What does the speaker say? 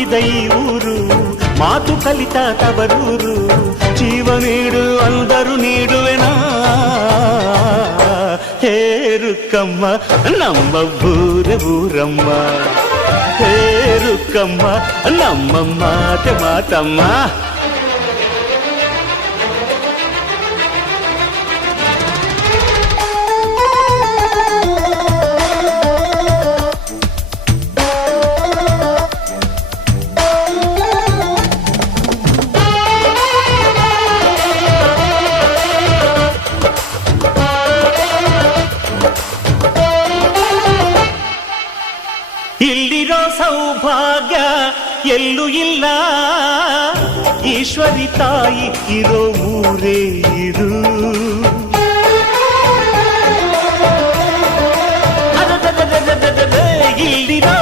ಹುಟ್ಟಿದ ಈ ಊರು, ಮಾತು ಕಲಿತ ತವರೂರು, ಜೀವ ನೀಡು ಅಂದರು ನೀಡುವೆನಾ. ಹೇರುಕಮ್ಮ ನಮ್ಮ ಊರಮ್ಮ, ಹೇರುಕಮ್ಮ ನಮ್ಮ ಮಾತಮ್ಮ. ಇಲ್ಲಿರೋ ಸೌಭಾಗ್ಯ ಎಲ್ಲೂ ಇಲ್ಲ, ಈಶ್ವರಿ ತಾಯಿ ಇರೋ ಊರೇ ಇದು. ಇಲ್ಲಿರೋ